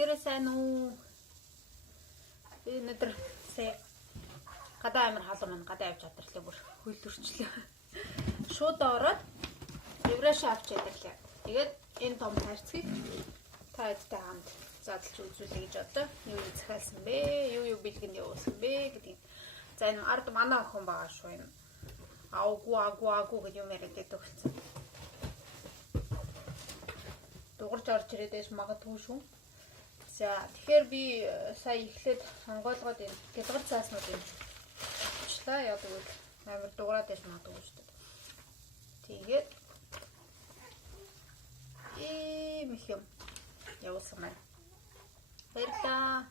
бүгдээрээ сайн уу? Би өнөөдөр сая гадаа амир халуун маань гадаа явж чадарлаа бүр хөлөрчлөө. Шууд ороод евраш авч яадаг. Тэгээд энэ том хайрцгийг та эдтэй хамт задлж үзүүлэе гэж одоо юу захиалсан бэ? Юу бэлгэнд явуулсан бэ гэдэг. За энэ ард манай охин байгаа шүү энэ. Агу гэж юм яриад байдаг болсон. Дугарч орж ирээд байж магадгүй шүү. За тэгэхээр би сая эхлээд сонгоолгоод энэ гэлгар цааснуудыг авчлаа. Яг үгүй амар дуурайд байж магадгүй шүү дээ. Тэгээд их юм явуулсан байна. Баярлалаа.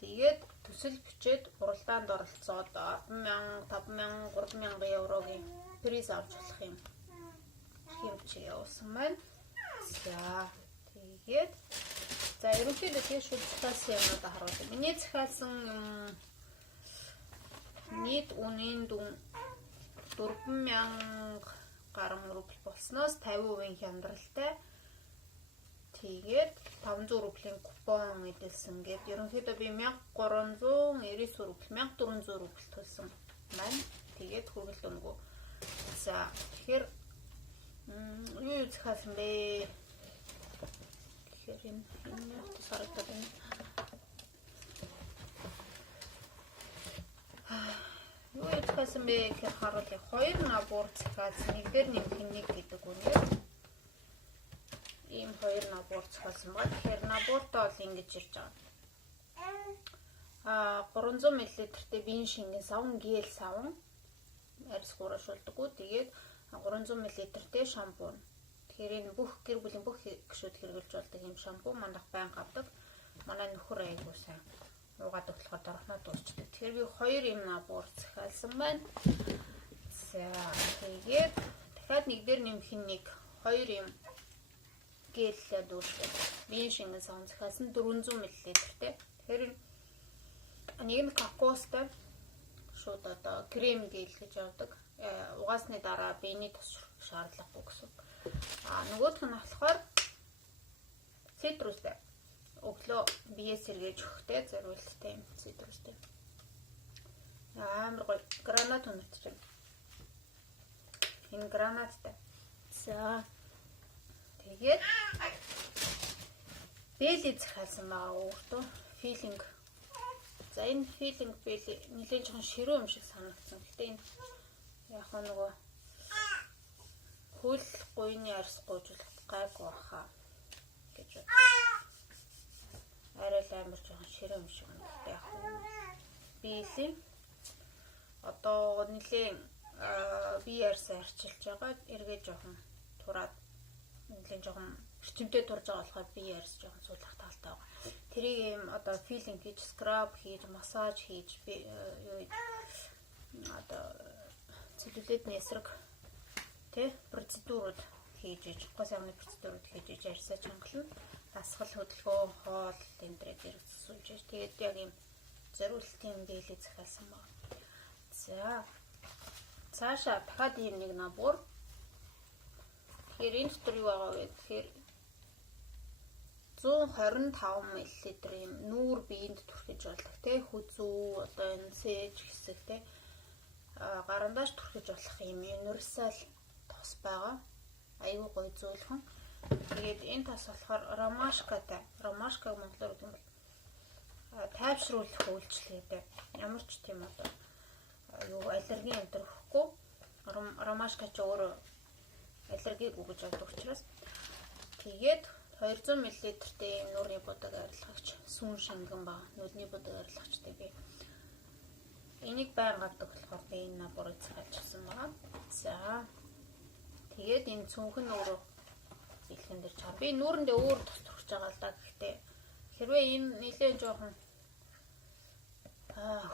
Тэгээд төсөл бичээд уралдаанд оролцоод 10,000, 5,000, 3,000 еврогийн приз авч болох юм. Хэмжээ явуулсан байна. За ерөнхийдөө тийм шууд захиалсан юмудаа харуулъя. Миний захиалсан нийт үнийн дүн 4,000 гаруй рубль болсноос 50% хямдралтай. Тэгээд 500 рублийн купон эдэлсэн гээд ерөнхийдөө би 1399 рубль, 1400 рубль төлсөн маань. Тэгээд хүргэлт өнгөө. За тэгэхээр юу захиалсан бэ? Тэгэхээр энэ харагдаад байна. Юу захиалсан бэ гэхээр харуулъя. 2 набор захиалсан. Нэгдэр нэмэх гэдэг үнээр. Ийм 2 набор захиалсан байгаа. Тэгэхээр набортоо бол ингэж ирж байгаа. 300 мл-тэй биеийн шингэн савн, гел савн арьс хуурашуулдаггүй. Тэгээд 300 мл-тэй шампунь. Тэгэхээр энэ бүх гэр бүлийн бүх гишүүд хэрэглэж болдог юм шампунь манайх байнга авдаг. Манай нөхөр айгуу сайн уугаад болохоор дорхноо дуусчдаг. Тэгэхээр би 2 юм набор захиалсан байна. За тэгээд дахиад нэг дээр нэмэх нэг 2 юм гел дүүртэй. Биеийн шингэн савн захиалсан 400 мл-тэй. Тэгэхээр нэг нь кокостой шууд одоо крем гел гэж явдаг. Угаасны дараа биений тос шаардлагагүй гэсэн. Нөгөөх нь болохоор цитрустэй. Өглөө бие сэргээж өгөхтэй зориулттай юм цитрустэй. Амар гоё гранат өнөртч юм. Энэ гранаттай. За тэгээд бели захиалсан байгаа өөртөө филинг. За энэ филинг бели нэлээд жоохон ширүү юм шиг санагдсан. Гэтэ энэ яг нөгөө хөл гуйны арьс гуйжуулах гайгүй баха гэж бод. Арай л амар жоохон ширээ юм шиг байна. Яг биелийн одоо нэлээд бие арьс арчилж байгаа. Эргээ жоохон тураад нэлээд жоохон эрчимтэй турж байгаа болохоор бие арьс жоохон суулгах талтай байгаа. Тэрийг юм одоо филинг хийж, скраб хийж, массаж хийж юу одоо цэвэрлэдний эсрэг процедурууд хийж иж, гоо сайхны процедурууд хийж иж арьсаа чангална. Дасгал хөдөлгөөн, хоол тэмдрээд хэрэгжүүлж иж. Тэгээд яг юм зориултын бэлээ захиалсан байна. За. Цаашаа дахиад ийм нэг набор. Тэгэхээр энэ дотор юу байгаа вэ гэхээр 125 мл юм нүүр биеинд түрхэж болдог те хүзүү одоо энэ сэж хэсэг те гарандаш түрхэж болох юм универсал тос байгаа. Аюу гой зөөлхөн. Тэгээд энэ тас болохоор ромашкатай. Ромашкаг монголоор гэдэг юм бол тайвшруулах үйлчлэгээтэй. Ямар ч тийм одоо юу аллерги өндөр өгөхгүй. Ромашка ч өөр аллергиг өгж авдаг учраас тэгээд 200 мл-тэй нүрийн бодог арилгагч сүүн шингэн ба нүдний бодог арилгагчтай би энийг байнга авдаг болохоор би энэ наборыг захиалчихсан байна. За тэгээд энэ цүнхэн өөрөө бэлхэн дээр чам. Би нүүрэндээ өөр тос турхиж байгаа л да. Гэхдээ хэрвээ энэ нэлээд жоохон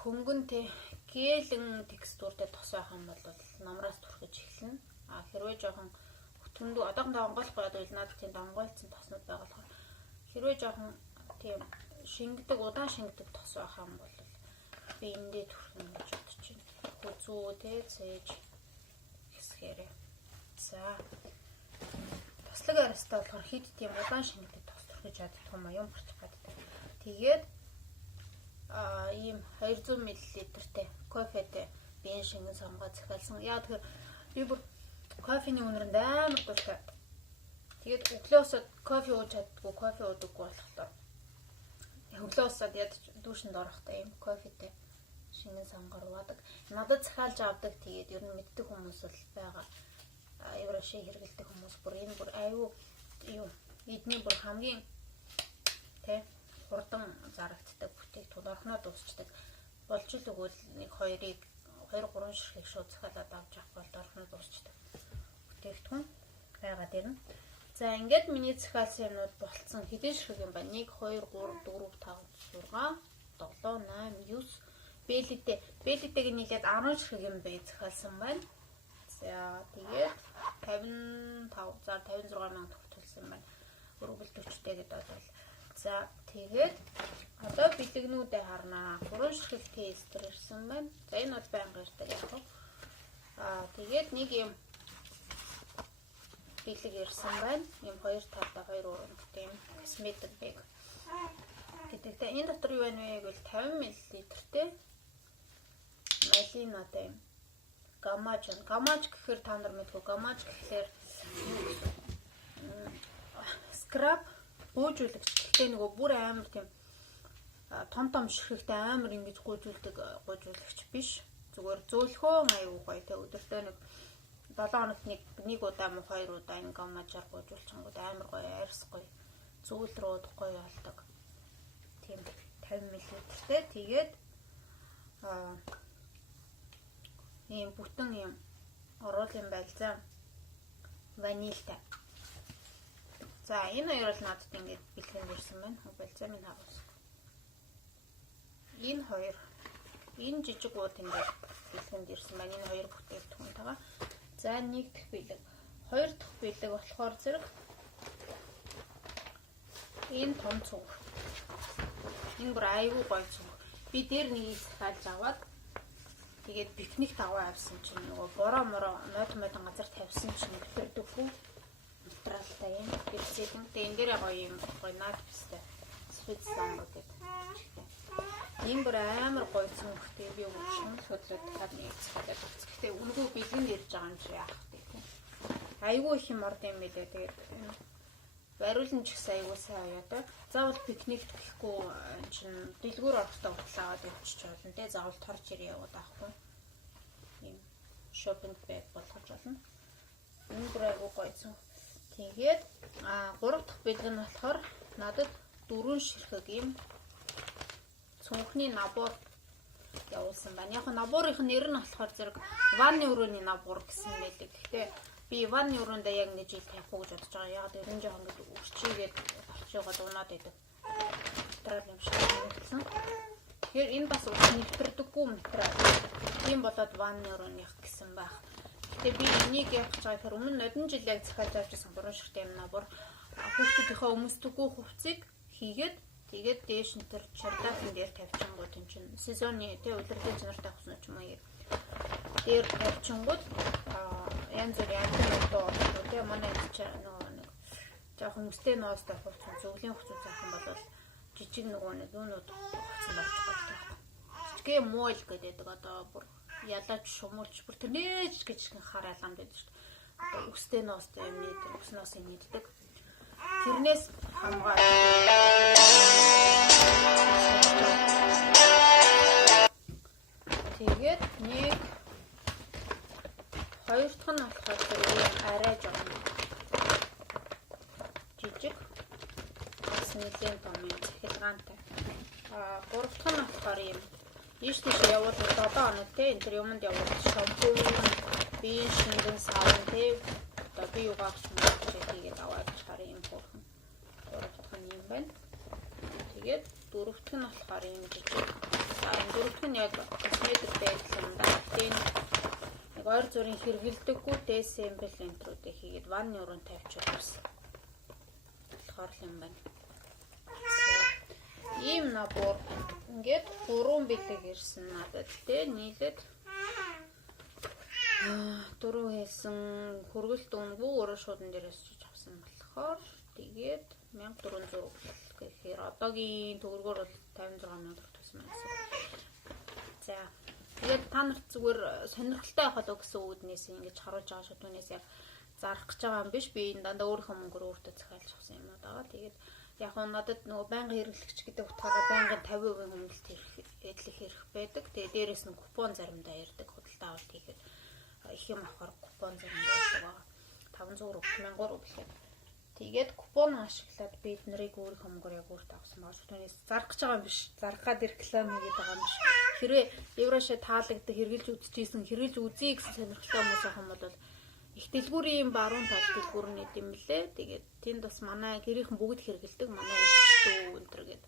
хөнгөнтэй гээлэн текстуртэй тос байх юм бол намраас турхиж эхэлнэ. Хэрвээ жоохон хөтөндөө одоохондоо онгойлохгүй байвал надад тийм онгойлцсон тоснууд байгаа болохоор хэрвээ жоохон тийм шингэдэг удаан шингэдэг тос байх юм бол би эндээ түрхнэ гэж бодож байна. Хүзүү тэ цээж хэсгээрээ. За. Туслаг арьстай болохоор хэд тийм удаан шингэдэг тос түрхэж чаддаг юм юм гарчих гаддаг. Тэгээд ийм 200 мл-тэй кофетэй биеийн шингэн сонгоо захиалсан. Яа тэгэхээр би бүр кофений үнэрэнд амар дуртай. Тэгээд өглөө усаад кофе ууж чаддгүй, кофе уудаггүй болохоор өглөө усаад ядаж дүүшинд орохдоо ийм кофетэй шингэн сонгоор уудаг. Надад захиалж авдаг. Тэгээд ер нь мэддэг хүмүүс бол байгаа. Евроши хэрэгэлдэг хүмүүс бүр энэ бүр аюу юу эдний бүр хамгийн хурдан зарагддаг бүтээгдэхүүн орхноо дуусчдаг. Болж л өгвөл нэг 2-3 ширхэг шууд захиалаад авч явах бол орхноо дуусчдаг бүтээгдэхүүн байгаад ирнэ. За ингээд миний захиалсан юмнууд болцсон. Хэдэн ширхэг юм ба? 1 2 3 4 5 6 7 8 9 бэлэдтэйг нийлээд 10 ширхэг юм бэ захиалсан байна. За тэгээд 55 за 56 мянга төгтөлсөн байна. Өргөл 40-тэй гэдэг бол. За тэгээд одоо бэлэгнүүдээ харнаа. 3 ширхэг тестер ирсэн байна. За энэ бол байнга ирдэг яг хөө. Тэгээд нэг юм бэлэг ирсэн байна. Ийм 2 талдаа 2 өрөнгөтэй юм косметик бэг. Гэхдээ энэ дотор юу байна вэ гэвэл 50 мл-тэй малинатай юм. Гамаж гэхээр та нар мэдгүй. Гамаж гэхээр скраб гүйжүүлэгч. Гэхдээ нөгөө бүр амар тийм том ширхэгтэй амар ингэж гүйжүүлэгч биш. Зүгээр зөөлхөн аюу гоё тэ өдөртөө нэг 7 хоногт нэг удаа мөн 2 удаа энэ гамажаар гүйжүүлчихэнгүүд амар гоё арьс гоё зөөл рүү удахгүй болдог. Тийм 50 мл-тэй. Тэгээд ийм бүтэн юм оруулын байлзаа ванильтай. За энэ хоёр бол надад ингэж бэлтгэн ирсэн байна. Байлзаа минь харуулсан. Энэ хоёр энэ жижиг ууд ингэж бэлтгэнд ирсэн байна. Энэ хоёр бүтээгдэхүүнтэйгээ. За нэг дахь бэлэг. Хоёр дахь бэлэг болохоор зэрэг энэ том цуг. Энэ бүр аюу гоё цуг. Би дээр нэг захиалж аваад тэгээд пикник таваа авсан чинь нөгөө бороо мод газар тавьсан чинь өдөрдөггүй материалтай юм. Гэвчлээ энэ дээр гоё юм гоё надпистай спецлам гэдэг. Энэ бүр амар гоё цөмхтэй би шунал хөдлөд дахиад нэг захиалаад авсан. Гэхдээ үнгүү бэлгэнд ирж байгаа юм чи яах вэ тийм. Айгүй их юм орд юм билээ. Тэгээд бариулан ч гэсэн айгүй сайн аяа. Заавал пикникт гэхгүй чинь дэлгүүр орохдоо утлаад явчих болно те. Заавал торч ирээ яваад авахгүй. Ийм шопинг бэг болгож болно. Энэ бүр айгүй гоё цөм. Тэгээд 3 дахь бэлэг нь болохоор надад 4 ширхэг юм цүнхний набор явуулсан байна. Яг нь наборынх нь нэр нь болохоор зэрэг ванны өрөөний набор гэсэн байлиг. Гэхдээ би ванны өрөөндөө яг нэг жил тавих уу гэж бодож байгаа. Яг энэ жоохон ингэ үрчигээд болчихгоод унаад идэв. Материал юм шиг байна. Тэгэхээр энэ бас нэвтрдэггүй материал. Тийм болоод ванны өрөөнийх гэсэн байх. Гэтэ би энийг яах гэж байгаа гэхээр өмнө нодон жил яг захиалж авч байсан 3 ширхэг юм набор хүүхдүүдийнхээ өмсдөггүй хувцсыг хийгээд тэгээд дээш нь тэр чардаафын дээр тавьчихгууд энэ чинь сезоны тэ удирдах чанартай авсан ч юм уу дээр тавьчихгууд янз бүрийн амтнуудаа тэ манай нөгөө нэг жоохон хүмүүстэй ноостой хувцас зөвлийн хувцас заах юм бол жижиг нөгөө нэг юунууд хувцас болчих гэдэг. Жижиг муул гэдэг одоо бүр ялаач шумуулч бүр тэрнээж гэж хараа ламд байдаг шүү дээ. Одоо өстэй ноостой юм нийт өс ноосыг нийтдэг. Тэрнээс хамгаалж тэгээд нэг хоёр дахь нь болохоор арай жоохон жижиг бас нэлийн том юм захилгаантай. Гурав дахь нь болохоор юм ийш тийш явуул 7 хоног те энэ төр юмд явуул шампунь биеийн шингэн савн те одоо би югаач хийгээд аваад чаар юм хөөрхөн. Гурав дахь нь юм байна. Тэгээд дөрөв дахь нь болохоор юм жижиг. Энэ дөрөв дахь нь яг косметик байдал юм да. Тэгээд яг ойр зүрийн хэрэгэлдэггүй десембер энтрүүдээ хийгээд ванны өрөөнд тавьчих гэсэн. Болохоор юм байна. Ийм набор ингээд 3 бэлэг ирсэн надад те нийлээд 4 хэлсэн хөргөлт өнгөө өөрөө шуудан дээрээс чиж авсан болохоор тэгээд 1400 гэхээр одоогийн төгрөгөөр бол 56,000 төгрөг төсөн байна гэсэн. За. Тэгээд та нарт зүгээр сонирхолтой байхад гэсэн үүднээс ингэж харуулж байгаа шүү. Түүнээс яг зарах гэж байгаа юм биш. Би дандаа өөрийнхөө мөнгөөр өөртөө захиалж авсан юм аа. Тэгээд яг надад нөгөө байнгын хэрэглэгч гэдэг утгаараа байнгын 50% хөндлөлт эдлэх хэрэг байдаг. Тэгээд дээрэс нь купон заримдаа ярддаг. Худалдаа авалт хийхэд их юм авахар купон заримдаа байдаг. 500 рубль, 1000 рубль гэхэд. Тэгээд купон ашиглаад бид нарыг өөрийнхөө мөнгөөр яг өөртөө авсан байгаа шүү. Түүнээс зарах гэж байгаа юм биш. Зарах гад реклам хийгээд байгаа юм биш. Хэрвээ Еврошээ таалагддаг хэрэгжилж үзчихсэн, хэрэгжилж үзье гэсэн сонирхолтой хүмүүс байх юм бол их дэлгүүрийн баруун тал дэлгүүр нэт юм лээ. Тэгээд тэнд бас манай гэрийнхэн бүгд хэрэгэлдэг. Манай ихтэй өнтер гээд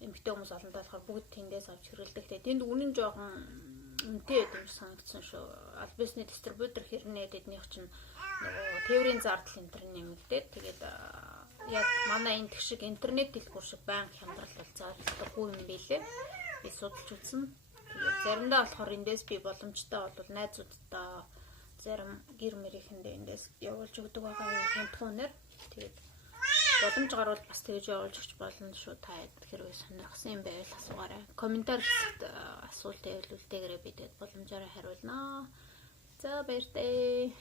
эмэгтэй хүмүүс олонтой болохоор бүгд тэндээс авч хэрэгэлдэг. Тэгээд тэнд үнэн жоохон үнэтэй гэдэг юм санагдсан шүү. Албасны дистрибьютор хэрнээ тэднийх чинь нөгөө тээврийн зардал энэ төр нэмэгдээд тэгээд яг манай энэ шиг интернет дэлгүүр шиг банк хямдрал бол зарлагдахгүй юм билээ. Би судалж үзсэн. Тэгээд заримдаа болохоор эндээс би боломжтой бол найзуудтай зарим гэр мэрийнхэндээ эндээс явуулж өгдөг байгаа юм хэмтгүүнээр. Тэгээд боломж гарвал бас тэгж явуулж өгч болно шүү. Та хэрвээ сонирхсан юм байвал асуугаарай. Комментар хэсэгт асуулт байвал үлдээгээрэй, би тэгээд боломжоор хариулнаа. За баяртай.